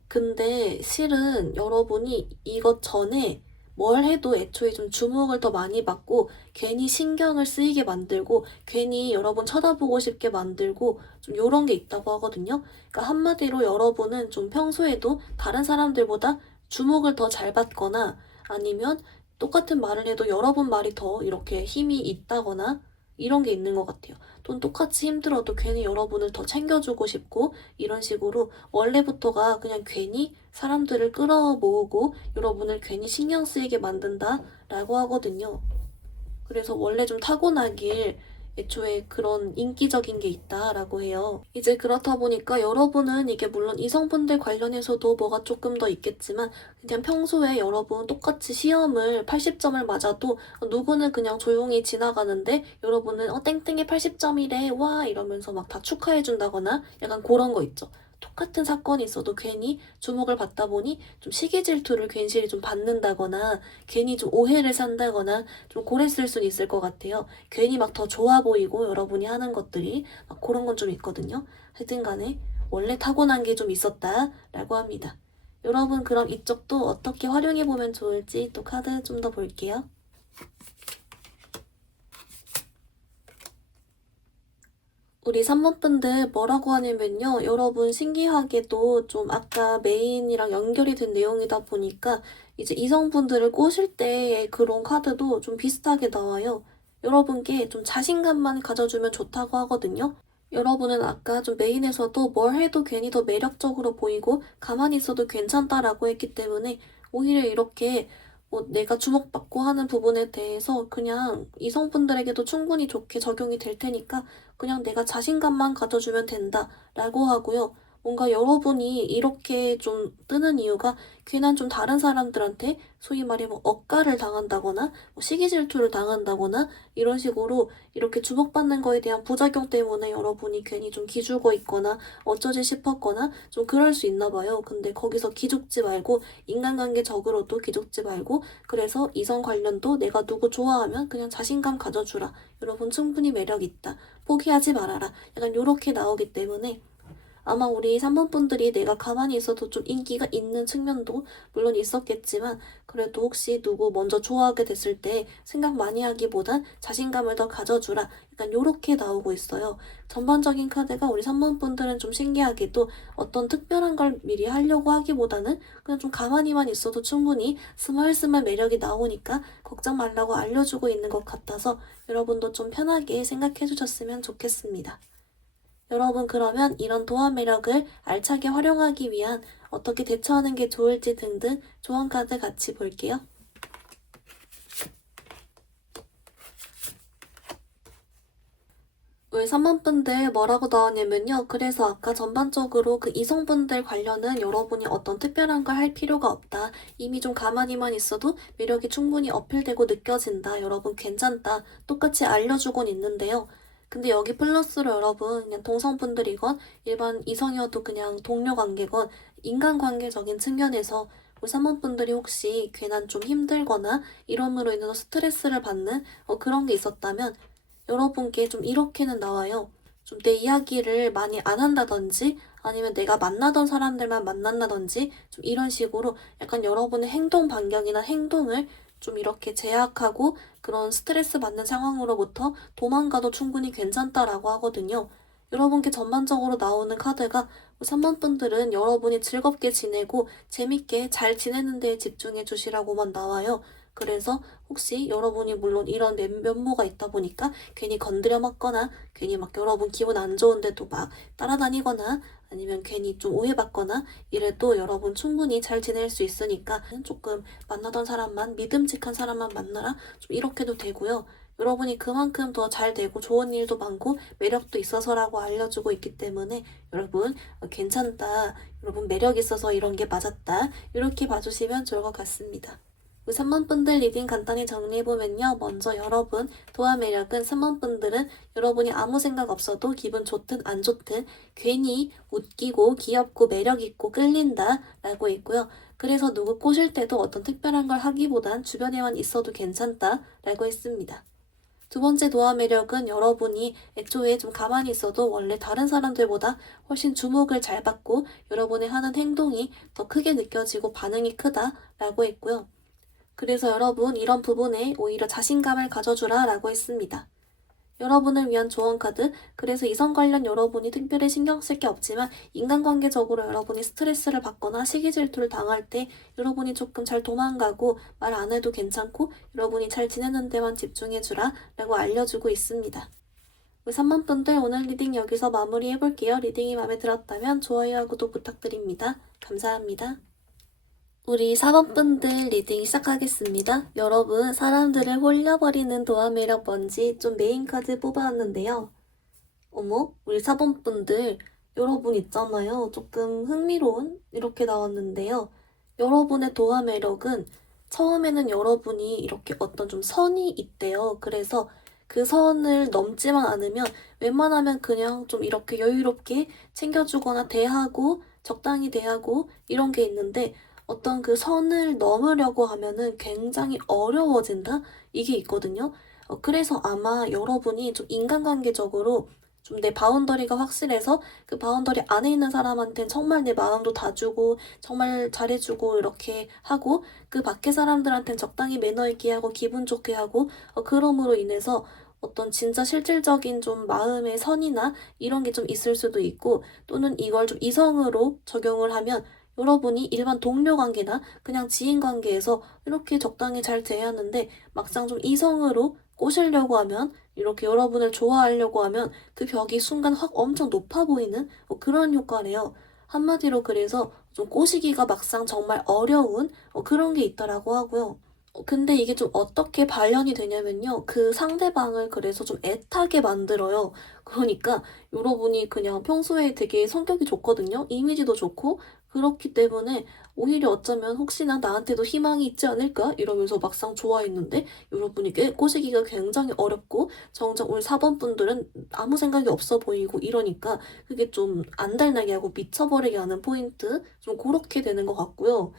근데 실은 여러분이 이것 전에 뭘 해도 애초에 좀 주목을 더 많이 받고 괜히 신경을 쓰이게 만들고 괜히 여러분 쳐다보고 싶게 만들고 좀 요런 게 있다고 하거든요. 그러니까 한마디로 여러분은 좀 평소에도 다른 사람들보다 주목을 더 잘 받거나 아니면 똑같은 말을 해도 여러분 말이 더 이렇게 힘이 있다거나 이런 게 있는 것 같아요. 또 똑같이 힘들어도 괜히 여러분을 더 챙겨주고 싶고 이런 식으로 원래부터가 그냥 괜히 사람들을 끌어모으고 여러분을 괜히 신경 쓰이게 만든다라고 하거든요. 그래서 원래 좀 타고나길 애초에 그런 인기적인 게 있다라고 해요. 이제 그렇다 보니까 여러분은 이게 물론 이성분들 관련해서도 뭐가 조금 더 있겠지만 그냥 평소에 여러분 똑같이 시험을 80점을 맞아도 누구는 그냥 조용히 지나가는데 여러분은 땡땡이 80점이래 와 이러면서 막 다 축하해준다거나 약간 그런 거 있죠. 똑같은 사건이 있어도 괜히 주목을 받다 보니 좀 시기 질투를 괜시리 좀 받는다거나 괜히 좀 오해를 산다거나 좀 그랬을 수는 있을 것 같아요. 괜히 막 더 좋아 보이고 여러분이 하는 것들이 막 그런 건 좀 있거든요. 하여튼 간에 원래 타고난 게 좀 있었다라고 합니다. 여러분 그럼 이쪽도 어떻게 활용해 보면 좋을지 또 카드 좀 더 볼게요. 우리 3번 분들 뭐라고 하냐면요. 여러분 신기하게도 좀 아까 메인이랑 연결이 된 내용이다 보니까 이제 이성분들을 꼬실 때의 그런 카드도 좀 비슷하게 나와요. 여러분께 좀 자신감만 가져주면 좋다고 하거든요. 여러분은 아까 좀 메인에서도 뭘 해도 괜히 더 매력적으로 보이고 가만히 있어도 괜찮다라고 했기 때문에 오히려 이렇게 내가 주목받고 하는 부분에 대해서 그냥 이성분들에게도 충분히 좋게 적용이 될 테니까 그냥 내가 자신감만 가져주면 된다라고 하고요. 뭔가 여러분이 이렇게 좀 뜨는 이유가 괜한 좀 다른 사람들한테 소위 말해 뭐 억가를 당한다거나 뭐 시기 질투를 당한다거나 이런 식으로 이렇게 주목받는 거에 대한 부작용 때문에 여러분이 괜히 좀 기죽어 있거나 어쩌지 싶었거나 좀 그럴 수 있나 봐요. 근데 거기서 기죽지 말고 인간관계적으로도 기죽지 말고 그래서 이성 관련도 내가 누구 좋아하면 그냥 자신감 가져주라. 여러분 충분히 매력 있다. 포기하지 말아라. 약간 요렇게 나오기 때문에 아마 우리 3번 분들이 내가 가만히 있어도 좀 인기가 있는 측면도 물론 있었겠지만 그래도 혹시 누구 먼저 좋아하게 됐을 때 생각 많이 하기보단 자신감을 더 가져주라. 약간 요렇게 나오고 있어요. 전반적인 카드가 우리 3번 분들은 좀 신기하게도 어떤 특별한 걸 미리 하려고 하기보다는 그냥 좀 가만히만 있어도 충분히 스멀스멀 매력이 나오니까 걱정 말라고 알려주고 있는 것 같아서 여러분도 좀 편하게 생각해 주셨으면 좋겠습니다. 여러분 그러면 이런 도화 매력을 알차게 활용하기 위한 어떻게 대처하는 게 좋을지 등등 조언 카드 같이 볼게요. 우리 3번 분들 뭐라고 나왔냐면요. 그래서 아까 전반적으로 그 이성분들 관련은 여러분이 어떤 특별한 걸 할 필요가 없다. 이미 좀 가만히만 있어도 매력이 충분히 어필되고 느껴진다. 여러분 괜찮다. 똑같이 알려주곤 있는데요. 근데 여기 플러스로 여러분 그냥 동성분들이건 일반 이성이어도 그냥 동료 관계건 인간관계적인 측면에서 우리 3번 분들이 혹시 괜한 좀 힘들거나 이름으로 인해서 스트레스를 받는 그런 게 있었다면 여러분께 좀 이렇게는 나와요. 좀 내 이야기를 많이 안 한다든지 아니면 내가 만나던 사람들만 만난다든지 좀 이런 식으로 약간 여러분의 행동 반경이나 행동을 좀 이렇게 제약하고 그런 스트레스 받는 상황으로부터 도망가도 충분히 괜찮다라고 하거든요. 여러분께 전반적으로 나오는 카드가 3번 분들은 여러분이 즐겁게 지내고 재밌게 잘 지내는 데 집중해 주시라고만 나와요. 그래서 혹시 여러분이 물론 이런 면모가 있다 보니까 괜히 건드려 맞거나 괜히 막 여러분 기분 안 좋은데도 막 따라다니거나 아니면 괜히 좀 오해받거나 이래도 여러분 충분히 잘 지낼 수 있으니까 조금 만나던 사람만 믿음직한 사람만 만나라 좀 이렇게도 되고요. 여러분이 그만큼 더 잘 되고 좋은 일도 많고 매력도 있어서라고 알려주고 있기 때문에 여러분 괜찮다. 여러분 매력 있어서 이런 게 맞았다. 이렇게 봐주시면 좋을 것 같습니다. 3번분들 리딩 간단히 정리해보면요. 먼저 여러분 도화 매력은 3번분들은 여러분이 아무 생각 없어도 기분 좋든 안 좋든 괜히 웃기고 귀엽고 매력있고 끌린다 라고 있고요. 그래서 누구 꼬실 때도 어떤 특별한 걸 하기보단 주변에만 있어도 괜찮다 라고 했습니다. 두 번째 도화 매력은 여러분이 애초에 좀 가만히 있어도 원래 다른 사람들보다 훨씬 주목을 잘 받고 여러분의 하는 행동이 더 크게 느껴지고 반응이 크다라고 했고요. 그래서 여러분 이런 부분에 오히려 자신감을 가져주라 라고 했습니다. 여러분을 위한 조언 카드. 그래서 이성 관련 여러분이 특별히 신경 쓸 게 없지만 인간관계적으로 여러분이 스트레스를 받거나 시기 질투를 당할 때 여러분이 조금 잘 도망가고 말 안 해도 괜찮고 여러분이 잘 지내는 데만 집중해주라 라고 알려주고 있습니다. 우리 3번분들 오늘 리딩 여기서 마무리해볼게요. 리딩이 마음에 들었다면 좋아요와 구독 부탁드립니다. 감사합니다. 우리 4번분들 리딩 시작하겠습니다. 여러분 사람들을 홀려버리는 도화 매력 뭔지 좀 메인 카드 뽑아왔는데요. 어머 우리 4번분들 여러분 있잖아요. 조금 흥미로운 이렇게 나왔는데요. 여러분의 도화 매력은 처음에는 여러분이 이렇게 어떤 좀 선이 있대요. 그래서 그 선을 넘지만 않으면 웬만하면 그냥 좀 이렇게 여유롭게 챙겨주거나 대하고 적당히 대하고 이런 게 있는데 어떤 그 선을 넘으려고 하면은 굉장히 어려워진다? 이게 있거든요. 그래서 아마 여러분이 좀 인간관계적으로 좀 내 바운더리가 확실해서 그 바운더리 안에 있는 사람한테는 정말 내 마음도 다 주고 정말 잘해주고 이렇게 하고 그 밖에 사람들한테는 적당히 매너 있게 하고 기분 좋게 하고 그럼으로 인해서 어떤 진짜 실질적인 좀 마음의 선이나 이런 게 좀 있을 수도 있고 또는 이걸 좀 이성으로 적용을 하면 여러분이 일반 동료 관계나 그냥 지인 관계에서 이렇게 적당히 잘 대하는데 막상 좀 이성으로 꼬시려고 하면 이렇게 여러분을 좋아하려고 하면 그 벽이 순간 확 엄청 높아 보이는 그런 효과래요. 한마디로 그래서 좀 꼬시기가 막상 정말 어려운 그런 게 있다라고 하고요. 근데 이게 좀 어떻게 발현이 되냐면요. 그 상대방을 그래서 좀 애타게 만들어요. 그러니까 여러분이 그냥 평소에 되게 성격이 좋거든요. 이미지도 좋고 그렇기 때문에 오히려 어쩌면 혹시나 나한테도 희망이 있지 않을까? 이러면서 막상 좋아했는데 여러분이 꼬시기가 굉장히 어렵고 정작 우리 4번분들은 아무 생각이 없어 보이고 이러니까 그게 좀 안달나게 하고 미쳐버리게 하는 포인트? 좀 그렇게 되는 것 같고요.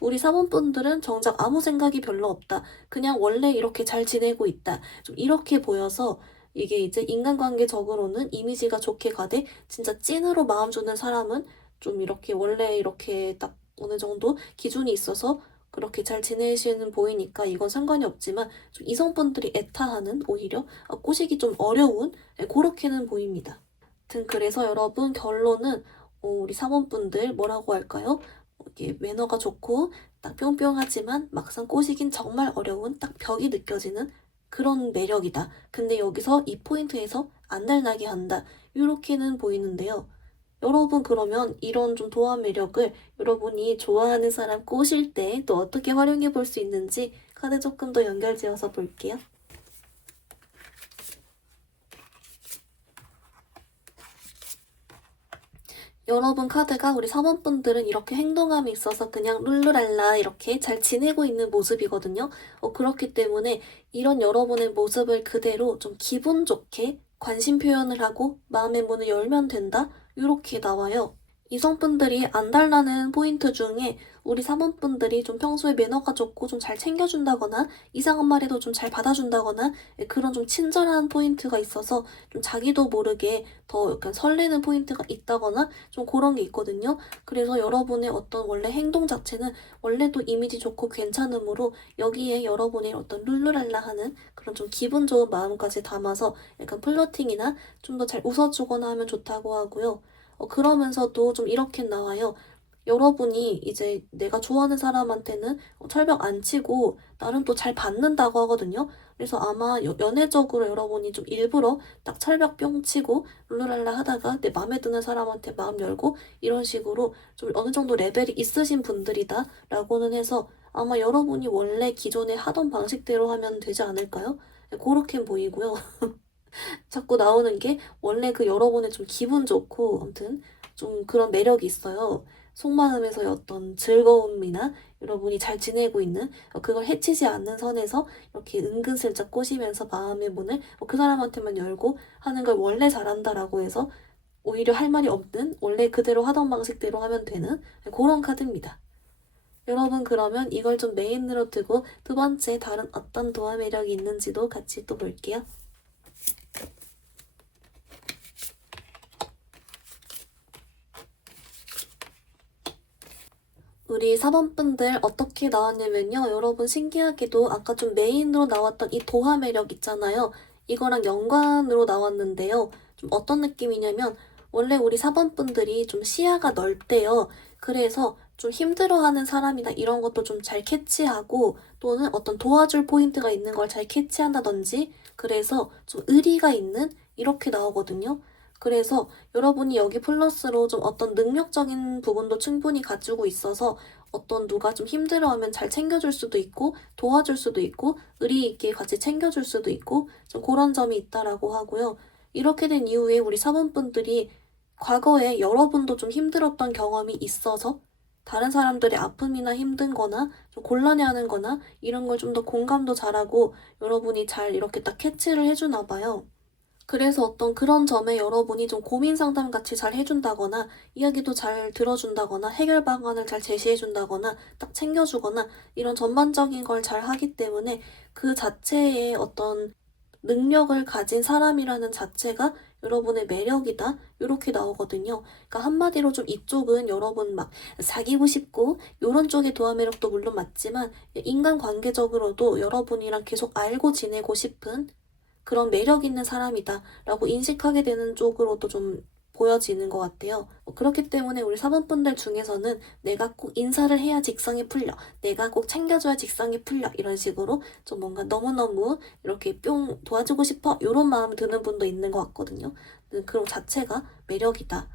우리 4번분들은 정작 아무 생각이 별로 없다. 그냥 원래 이렇게 잘 지내고 있다. 좀 이렇게 보여서 이게 이제 인간관계적으로는 이미지가 좋게 가되 진짜 찐으로 마음 주는 사람은 좀 이렇게 원래 이렇게 딱 어느 정도 기준이 있어서 그렇게 잘 지내시는 보이니까 이건 상관이 없지만 좀 이성분들이 애타하는 오히려 꼬시기 좀 어려운 그렇게는 보입니다. 아무튼 그래서 여러분 결론은 우리 4번분들 뭐라고 할까요? 이게 매너가 좋고 딱 뿅뿅하지만 막상 꼬시긴 정말 어려운 딱 벽이 느껴지는 그런 매력이다. 근데 여기서 이 포인트에서 안달나게 한다. 이렇게는 보이는데요. 여러분 그러면 이런 좀 도화 매력을 여러분이 좋아하는 사람 꼬실 때 또 어떻게 활용해 볼 수 있는지 카드 조금 더 연결지어서 볼게요. 여러분 카드가 우리 3번분들은 이렇게 행동함에 있어서 그냥 룰루랄라 이렇게 잘 지내고 있는 모습이거든요. 그렇기 때문에 이런 여러분의 모습을 그대로 좀 기분 좋게 관심 표현을 하고 마음의 문을 열면 된다. 이렇게 나와요. 이성분들이 안달나는 포인트 중에 우리 3번분들이 좀 평소에 매너가 좋고 좀 잘 챙겨준다거나 이상한 말에도 좀 잘 받아준다거나 그런 좀 친절한 포인트가 있어서 좀 자기도 모르게 더 약간 설레는 포인트가 있다거나 좀 그런 게 있거든요. 그래서 여러분의 어떤 원래 행동 자체는 원래도 이미지 좋고 괜찮으므로 여기에 여러분의 어떤 룰루랄라 하는 그런 좀 기분 좋은 마음까지 담아서 약간 플러팅이나 좀 더 잘 웃어주거나 하면 좋다고 하고요. 그러면서도 좀 이렇게 나와요. 여러분이 이제 내가 좋아하는 사람한테는 철벽 안 치고 나름 또 잘 받는다고 하거든요. 그래서 아마 연애적으로 여러분이 좀 일부러 딱 철벽 뿅 치고 룰루랄라 하다가 내 마음에 드는 사람한테 마음 열고 이런 식으로 좀 어느 정도 레벨이 있으신 분들이다라고는 해서 아마 여러분이 원래 기존에 하던 방식대로 하면 되지 않을까요? 그렇게 보이고요. 자꾸 나오는 게 원래 그 여러분의 좀 기분 좋고 아무튼 좀 그런 매력이 있어요. 속마음에서의 어떤 즐거움이나 여러분이 잘 지내고 있는 그걸 해치지 않는 선에서 이렇게 은근슬쩍 꼬시면서 마음의 문을 그 사람한테만 열고 하는 걸 원래 잘한다라고 해서 오히려 할 말이 없는 원래 그대로 하던 방식대로 하면 되는 그런 카드입니다. 여러분 그러면 이걸 좀 메인으로 두고 두 번째 다른 어떤 도화 매력이 있는지도 같이 또 볼게요. 우리 4번 분들 어떻게 나왔냐면요. 여러분 신기하게도 아까 좀 메인으로 나왔던 이 도화 매력 있잖아요. 이거랑 연관으로 나왔는데요. 좀 어떤 느낌이냐면 원래 우리 4번 분들이 좀 시야가 넓대요. 그래서 좀 힘들어하는 사람이나 이런 것도 좀 잘 캐치하고 또는 어떤 도와줄 포인트가 있는 걸 잘 캐치한다든지 그래서 좀 의리가 있는 이렇게 나오거든요. 그래서 여러분이 여기 플러스로 좀 어떤 능력적인 부분도 충분히 가지고 있어서 어떤 누가 좀 힘들어하면 잘 챙겨줄 수도 있고 도와줄 수도 있고 의리 있게 같이 챙겨줄 수도 있고 좀 그런 점이 있다라고 하고요. 이렇게 된 이후에 우리 사범분들이 과거에 여러분도 좀 힘들었던 경험이 있어서 다른 사람들의 아픔이나 힘든 거나 좀 곤란해하는 거나 이런 걸 좀 더 공감도 잘하고 여러분이 잘 이렇게 딱 캐치를 해주나 봐요. 그래서 어떤 그런 점에 여러분이 좀 고민 상담 같이 잘 해준다거나 이야기도 잘 들어준다거나 해결 방안을 잘 제시해준다거나 딱 챙겨주거나 이런 전반적인 걸 잘 하기 때문에 그 자체의 어떤 능력을 가진 사람이라는 자체가 여러분의 매력이다. 이렇게 나오거든요. 그러니까 한마디로 좀 이쪽은 여러분 막 사귀고 싶고 이런 쪽의 도화 매력도 물론 맞지만 인간관계적으로도 여러분이랑 계속 알고 지내고 싶은 그런 매력 있는 사람이다라고 인식하게 되는 쪽으로도 좀 보여지는 것 같아요. 그렇기 때문에 우리 사범분들 중에서는 내가 꼭 인사를 해야 직성이 풀려, 내가 꼭 챙겨줘야 직성이 풀려 이런 식으로 좀 뭔가 너무너무 이렇게 뿅 도와주고 싶어 이런 마음이 드는 분도 있는 것 같거든요. 그런 자체가 매력이다.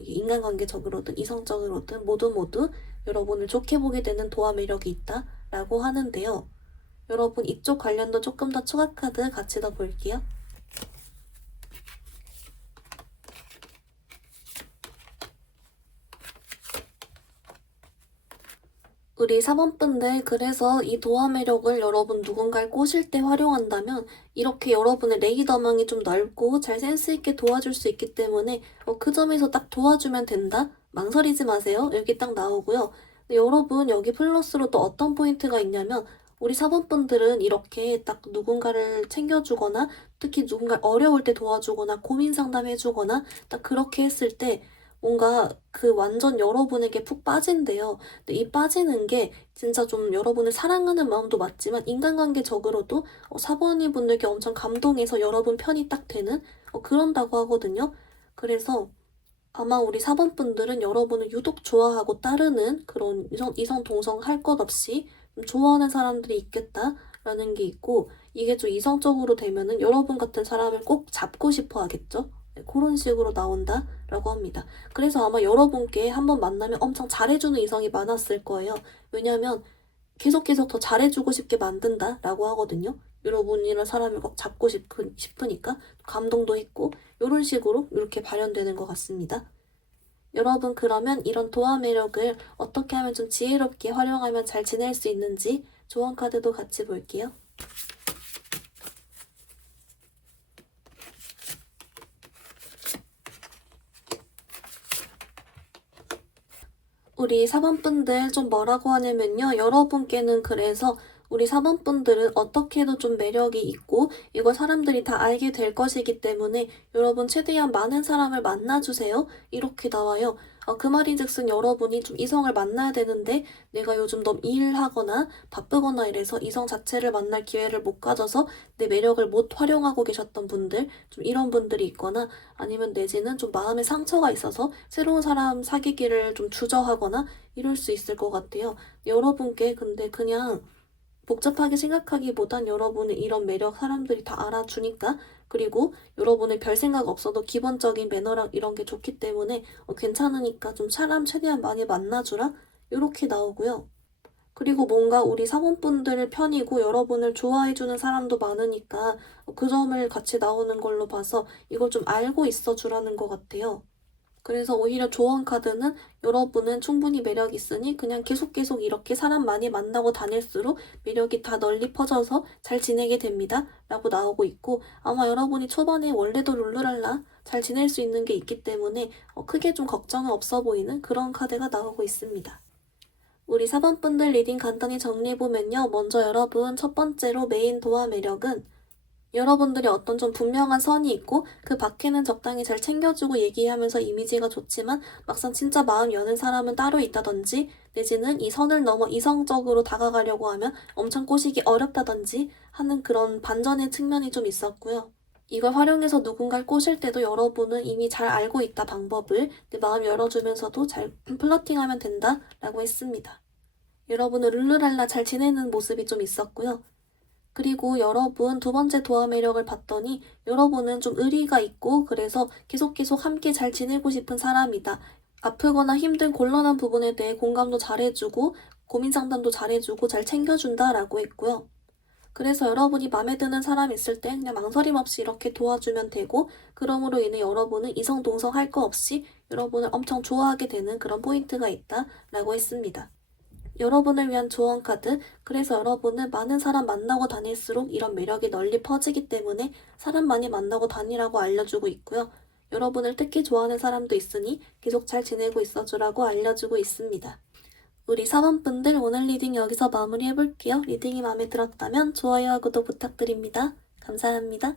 인간관계적으로든 이성적으로든 모두 여러분을 좋게 보게 되는 도화 매력이 있다라고 하는데요. 여러분 이쪽 관련도 조금 더 추가 카드 같이 더 볼게요. 우리 4번분들 그래서 이 도화 매력을 여러분 누군가를 꼬실 때 활용한다면 이렇게 여러분의 레이더망이 좀 넓고 잘 센스 있게 도와줄 수 있기 때문에 그 점에서 딱 도와주면 된다? 망설이지 마세요. 여기 딱 나오고요. 근데 여러분 여기 플러스로 또 어떤 포인트가 있냐면 우리 4번분들은 이렇게 딱 누군가를 챙겨주거나 특히 누군가 어려울 때 도와주거나 고민 상담해주거나 딱 그렇게 했을 때 뭔가 그 완전 여러분에게 푹 빠진대요. 근데 이 빠지는 게 진짜 좀 여러분을 사랑하는 마음도 맞지만 인간관계적으로도 사번이 분들께 엄청 감동해서 여러분 편이 딱 되는 그런다고 하거든요. 그래서 아마 우리 4번 분들은 여러분을 유독 좋아하고 따르는 그런 이성 동성 할 것 없이 좀 좋아하는 사람들이 있겠다라는 게 있고 이게 좀 이성적으로 되면은 여러분 같은 사람을 꼭 잡고 싶어 하겠죠? 네, 그런 식으로 나온다라고 합니다. 그래서 아마 여러분께 한번 만나면 엄청 잘해주는 이성이 많았을 거예요. 왜냐면 계속 더 잘해주고 싶게 만든다라고 하거든요. 여러분이란 사람을 꼭 잡고 싶으니까 감동도 있고 이런 식으로 이렇게 발현되는 것 같습니다. 여러분 그러면 이런 도화 매력을 어떻게 하면 좀 지혜롭게 활용하면 잘 지낼 수 있는지 조언 카드도 같이 볼게요. 우리 4번분들 좀 뭐라고 하냐면요. 여러분께는 그래서 우리 4번분들은 어떻게 해도 좀 매력이 있고 이걸 사람들이 다 알게 될 것이기 때문에 여러분 최대한 많은 사람을 만나주세요. 이렇게 나와요. 그 말인즉슨 여러분이 좀 이성을 만나야 되는데 내가 요즘 너무 일하거나 바쁘거나 이래서 이성 자체를 만날 기회를 못 가져서 내 매력을 못 활용하고 계셨던 분들, 좀 이런 분들이 있거나 아니면 내지는 좀 마음에 상처가 있어서 새로운 사람 사귀기를 좀 주저하거나 이럴 수 있을 것 같아요. 여러분께 근데 그냥 복잡하게 생각하기보단 여러분의 이런 매력 사람들이 다 알아주니까, 그리고 여러분의 별 생각 없어도 기본적인 매너랑 이런 게 좋기 때문에 괜찮으니까 좀 사람 최대한 많이 만나주라 이렇게 나오고요. 그리고 뭔가 우리 사모분들 편이고 여러분을 좋아해주는 사람도 많으니까 그 점을 같이 나오는 걸로 봐서 이걸 좀 알고 있어 주라는 것 같아요. 그래서 오히려 조언 카드는 여러분은 충분히 매력 있으니 그냥 계속 이렇게 사람 많이 만나고 다닐수록 매력이 다 널리 퍼져서 잘 지내게 됩니다. 라고 나오고 있고, 아마 여러분이 초반에 원래도 룰루랄라 잘 지낼 수 있는 게 있기 때문에 크게 좀 걱정은 없어 보이는 그런 카드가 나오고 있습니다. 우리 4번분들 리딩 간단히 정리해보면요. 먼저 여러분 첫 번째로 메인 도화 매력은 여러분들이 어떤 좀 분명한 선이 있고 그 밖에는 적당히 잘 챙겨주고 얘기하면서 이미지가 좋지만 막상 진짜 마음 여는 사람은 따로 있다든지 내지는 이 선을 넘어 이성적으로 다가가려고 하면 엄청 꼬시기 어렵다든지 하는 그런 반전의 측면이 좀 있었고요. 이걸 활용해서 누군가를 꼬실 때도 여러분은 이미 잘 알고 있다 방법을 내 마음 열어주면서도 잘 플러팅하면 된다 라고 했습니다. 여러분은 룰루랄라 잘 지내는 모습이 좀 있었고요. 그리고 여러분 두 번째 도화 매력을 봤더니 여러분은 좀 의리가 있고 그래서 계속 함께 잘 지내고 싶은 사람이다. 아프거나 힘든 곤란한 부분에 대해 공감도 잘해주고 고민 상담도 잘해주고 잘 챙겨준다라고 했고요. 그래서 여러분이 마음에 드는 사람 있을 때 그냥 망설임 없이 이렇게 도와주면 되고 그러므로 인해 여러분은 이성동성 할 거 없이 여러분을 엄청 좋아하게 되는 그런 포인트가 있다라고 했습니다. 여러분을 위한 조언 카드. 그래서 여러분은 많은 사람 만나고 다닐수록 이런 매력이 널리 퍼지기 때문에 사람 많이 만나고 다니라고 알려주고 있고요. 여러분을 특히 좋아하는 사람도 있으니 계속 잘 지내고 있어주라고 알려주고 있습니다. 우리 사원분들 오늘 리딩 여기서 마무리해볼게요. 리딩이 마음에 들었다면 좋아요와 구독 부탁드립니다. 감사합니다.